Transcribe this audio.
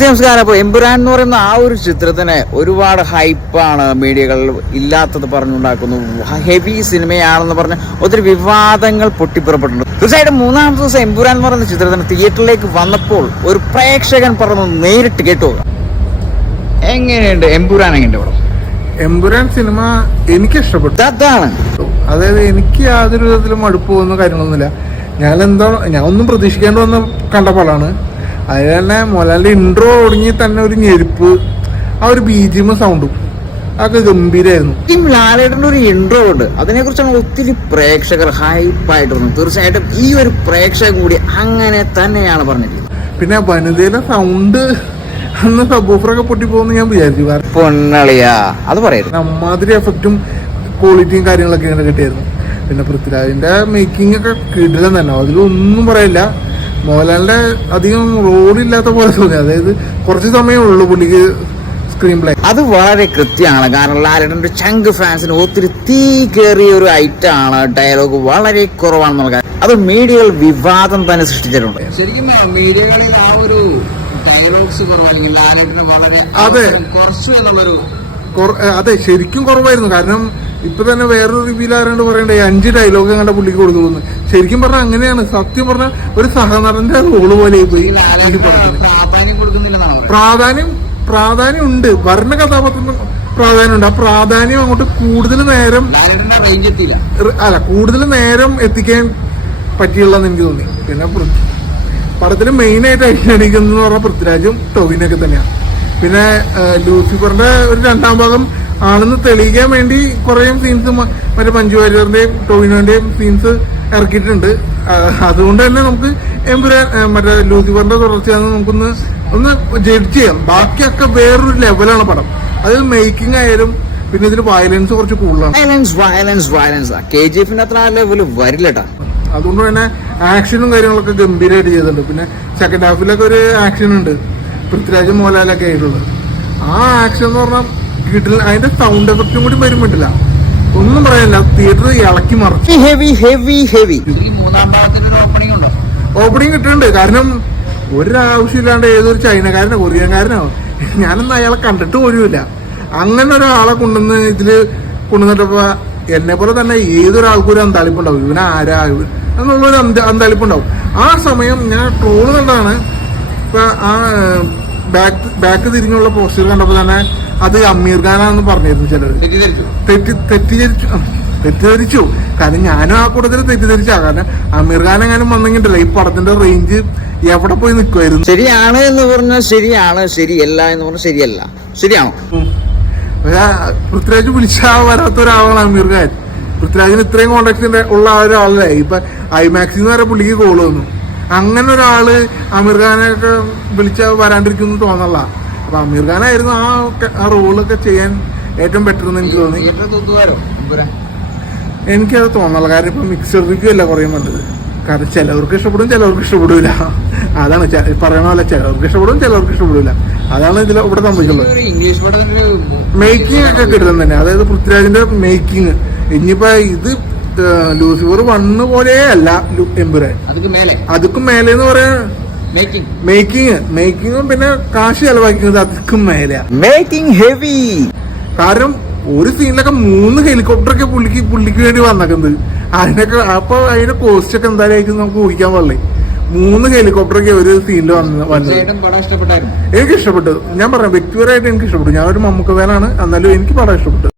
നമസ്കാരം. അപ്പോൾ എമ്പുരാൻ എന്ന് പറയുന്ന ആ ഒരു ചിത്രത്തിന് ഒരുപാട് ഹൈപ്പാണ് മീഡിയകൾ ഇല്ലാത്തത് പറഞ്ഞുണ്ടാക്കുന്നു. ഹെവി സിനിമയാണെന്ന് പറഞ്ഞ് ഒത്തിരി വിവാദങ്ങൾ പൊട്ടിപ്പുറപ്പെട്ടിട്ടുണ്ട്. തീർച്ചയായിട്ടും മൂന്നാമത്തെ ദിവസം എമ്പുരാൻ എന്ന് പറയുന്ന ചിത്രത്തിന് തിയേറ്ററിലേക്ക് വന്നപ്പോൾ ഒരു പ്രേക്ഷകൻ പറഞ്ഞു നേരിട്ട് കേട്ടു. എങ്ങനെയുണ്ട് എമ്പുരാൻ? എങ്ങനെയുണ്ട് പടം? എമ്പുരാൻ സിനിമ എനിക്ക് ഇഷ്ടപ്പെട്ടു. അതാണ്, അതായത് എനിക്ക് യാതൊരു വിധത്തിലും മടുപ്പ് പോകുന്ന കാര്യങ്ങളൊന്നുമില്ല. ഞാൻ ഒന്നും പ്രതീക്ഷിക്കാണ്ട് വന്ന കണ്ട പടമാണ്. അതിൽ തന്നെ മോഹൻലാലിന്റെ ഇൻട്രോ ഒടുങ്ങി തന്നെ ഒരു ഞെരുപ്പ്, ആ ഒരു ബിജിഎം സൗണ്ടും അതൊക്കെ ഗംഭീരമായിരുന്നു. ലാലേട്ടൻ്റെ ഒരു ഇൻട്രോ ഉണ്ട്, അതിനെ കുറിച്ചാണ് ഒത്തിരി പ്രേക്ഷകർ ഹൈപ്പായിട്ടിരുന്നു. തീർച്ചയായിട്ടും ഈ ഒരു പ്രേക്ഷകൻ കൂടി അങ്ങനെ തന്നെയാണ് പറഞ്ഞിരിക്കുന്നത്. പിന്നെ വനിതയിലെ സൗണ്ട് അന്ന് സബൂഫറൊക്കെ പൊട്ടിപ്പോകുന്നു ഞാൻ വിചാരിച്ചു. പൊന്നളിയാ, അത് പറയരുത്. അമ്മാതിരി എഫക്റ്റും ക്വാളിറ്റിയും കാര്യങ്ങളൊക്കെ ഇങ്ങനെ കിട്ടിയായിരുന്നു. പിന്നെ പൃഥ്വിരാജിന്റെ മേക്കിംഗ് ഒക്കെ കിടിലൻ തന്നെ, അതിലൊന്നും പറയില്ല. മോഹൻലാലിന്റെ അധികം റോളില്ലാത്ത പോലെ തോന്നി. അതായത് കുറച്ച് സമയമേ ഉള്ളൂ പുള്ളിക്ക് സ്ക്രീൻ പ്ലേ. അത് വളരെ കൃത്യമാണ്. കാരണം ലാലേട്ടന്റെ ചങ്ക് ഫാൻസിന് ഒത്തിരി തീ കയറിയ ഒരു ഐറ്റം ആണ്. ഡയലോഗ് വളരെ കുറവാണെന്നുള്ള കാര്യം അത് മീഡിയകൾ വിവാദം തന്നെ സൃഷ്ടിച്ചിട്ടുണ്ട്. ശരിക്കും മീഡിയകളിൽ ആ ഒരു ഡയലോഗ്സ് കുറവല്ലെങ്കിൽ ലാലേട്ടന് വളരെ കുറച്ചു എന്നുള്ളൊരു അതെ ശരിക്കും കുറവായിരുന്നു. കാരണം ഇപ്പൊ തന്നെ വേറൊരു റിവ്യൂല് ആരാണ്ട് പറയണ്ടേ 5 ഡയലോഗ് കണ്ട പുള്ളിക്ക് കൊടുക്കുന്നു. ശരിക്കും പറഞ്ഞാൽ അങ്ങനെയാണ്. സത്യം പറഞ്ഞാൽ ഒരു സഹനടന്റെ റോള് പോലെ പോയി. പ്രാധാന്യം ഉണ്ട്, ഭരണ കഥാപാത്രത്തിന് പ്രാധാന്യം ഉണ്ട്. ആ പ്രാധാന്യം അങ്ങോട്ട് കൂടുതൽ നേരം എത്തിക്കാൻ പറ്റിയുള്ളതെന്ന് എനിക്ക് തോന്നി. പിന്നെ പടത്തിൽ മെയിൻ ആയിട്ട് അഭിനയിക്കുന്നത് പറഞ്ഞാൽ പൃഥ്വിരാജും ടോവിനൊക്കെ തന്നെയാണ്. പിന്നെ ലൂസിഫറിന്റെ ഒരു 2ാം ഭാഗം ആണെന്ന് തെളിയിക്കാൻ വേണ്ടി കുറേ സീൻസ് മറ്റേ മഞ്ജു വാര്യറിന്റെയും ടോവിനോന്റെയും സീൻസ് ഇറക്കിയിട്ടുണ്ട്. അതുകൊണ്ട് തന്നെ നമുക്ക് മറ്റേ ലൂസിഫറിന്റെ തുടർച്ചയാണെന്ന് ഒന്ന് ജഡ്ജ് ചെയ്യാം. ബാക്കിയൊക്കെ വേറൊരു ലെവലാണ് പടം. അതിൽ മേക്കിംഗ് ആയാലും പിന്നെ ഇതിൽ വയലൻസ് കുറച്ച് കൂടുതലാണ്. KGF അത്ര ലെവല് വരില്ലട്ടാ. അതുകൊണ്ട് തന്നെ ആക്ഷനും കാര്യങ്ങളൊക്കെ ഗംഭീരമായിട്ട് ചെയ്തിട്ടുണ്ട്. പിന്നെ സെക്കൻഡ് ഹാഫിലൊക്കെ ഒരു ആക്ഷൻ ഉണ്ട്, പൃഥ്വിരാജ് മോഹൻലാലൊക്കെ ആയിട്ടുള്ളത്. ആ ആക്ഷൻ എന്ന് പറഞ്ഞാൽ കിട്ടില്ല. അതിന്റെ സൗണ്ട് എഫക്റ്റും കൂടി വരുമ്പോട്ടില്ല, ഒന്നും പറയാനില്ല. തിയേറ്റർ ഇളക്കി മറിച്ച് ഓപ്പണിംഗ് കിട്ടുന്നുണ്ട്. കാരണം ഒരാവശ്യമില്ലാണ്ട് ഏതൊരു ചൈനക്കാരനോ കൊറിയൻകാരനോ ഞാനൊന്നും അയാളെ കണ്ടിട്ട് പോലുമില്ല. അങ്ങനെ ഒരാളെ ഇതില് കൊണ്ടുവന്നിട്ടപ്പോ എന്നെ പോലെ തന്നെ ഏതൊരാൾക്കും ഒരു അന്താളിപ്പുണ്ടാവും. ഇവനെ ആരാ എന്നുള്ളൊരു അന്താളിപ്പുണ്ടാവും. ആ സമയം ഞാൻ ട്രോള് കണ്ടതാണ്. ഇപ്പൊ ആ ബാക്ക് തിരിഞ്ഞുള്ള പോസ്റ്റർ കണ്ടപ്പോ തന്നെ അത് അമീർ ഖാനാന്ന് പറഞ്ഞിരുന്നു ചിലർ. തെറ്റിദ്ധരിച്ചു. കാരണം ഞാനും ആ കൂട്ടത്തിൽ തെറ്റിദ്ധരിച്ചാ. കാരണം അമീർ ഖാൻ എങ്ങാനും വന്നെങ്കിലല്ല ഈ പടത്തിന്റെ റേഞ്ച് എവിടെ പോയി നിൽക്കുമായിരുന്നു. ശരിയാണ് എന്ന് പറഞ്ഞാൽ ശരിയാണ്, ശരിയല്ല എന്ന് പറഞ്ഞാൽ ശരിയല്ല. ശരിയാണോ? പൃഥ്വിരാജ് വിളിച്ചാ വരാത്ത ഒരാളാണ് അമീർ ഖാൻ. പൃഥ്വിരാജിന് ഇത്രയും കോണ്ടാക്ട് ഉള്ള ഒരാളല്ലേ. ഇപ്പൊ ഐമാക്സിൽ നിന്ന് വരെ പുള്ളിക്ക് കോള് വന്നു. അങ്ങനെ ഒരാള് അമീർ ഖാനൊക്കെ വിളിച്ചാൽ വരാണ്ടിരിക്കുന്നു തോന്നല്ല. അപ്പൊ അമീർ ഖാനായിരുന്നു ആ റോളൊക്കെ ചെയ്യാൻ ഏറ്റവും ബെറ്റർ എന്ന് എനിക്ക് തോന്നി. എനിക്കത് തോന്നല്ല. കാരണം ഇപ്പൊ മിക്സഡ് റിവ്യൂ അല്ല കുറേ വന്നത്. കാരണം ചിലവർക്ക് ഇഷ്ടപ്പെടും, ചിലവർക്ക് ഇഷ്ടപ്പെടില്ല. അതാണ് പറയണ പോലെ, ചിലവർക്ക് ഇഷ്ടപ്പെടും, ചിലവർക്ക് ഇഷ്ടപ്പെടില്ല. അതാണ് ഇവിടെ സംഭവിക്കുന്നത്. മേക്കിംഗ് ഒക്കെ കിട്ടുന്നത് തന്നെ, അതായത് പൃഥ്വിരാജിന്റെ മേക്കിംഗ്. ഇനിയിപ്പോ ഇത് ലൂസിഫർ 1 പോലെ അല്ല എമ്പുരാൻ, അതുക്കും മേലെ എന്ന് പറയാ മേക്കിങ്ങും പിന്നെ കാശ് ചെലവാക്കുന്നത് അതുക്കും മേലെയാ. Making heavy. കാരണം ഒരു സീനിലൊക്കെ 3 ഹെലികോപ്റ്ററൊക്കെ പുള്ളിക്ക് വേണ്ടി വന്നേക്കുന്നത്. അതിനൊക്കെ അപ്പൊ അതിന്റെ കോസ്റ്റ് ഒക്കെ എന്തായാലും നമുക്ക് ഊഹിക്കാൻ പാടില്ലേ. 3 ഹെലികോപ്റ്ററൊക്കെ ഒരു സീനിൽ വന്നത്. എനിക്ക് ഇഷ്ടപ്പെട്ടു. ഞാൻ പറയാം, വ്യക്തിപരമായിട്ട് എനിക്ക് ഇഷ്ടപ്പെട്ടു. ഞാനൊരു മമ്മൂക്ക ഫാനാണ്, എന്നാലും എനിക്ക് പടം ഇഷ്ടപ്പെട്ടു.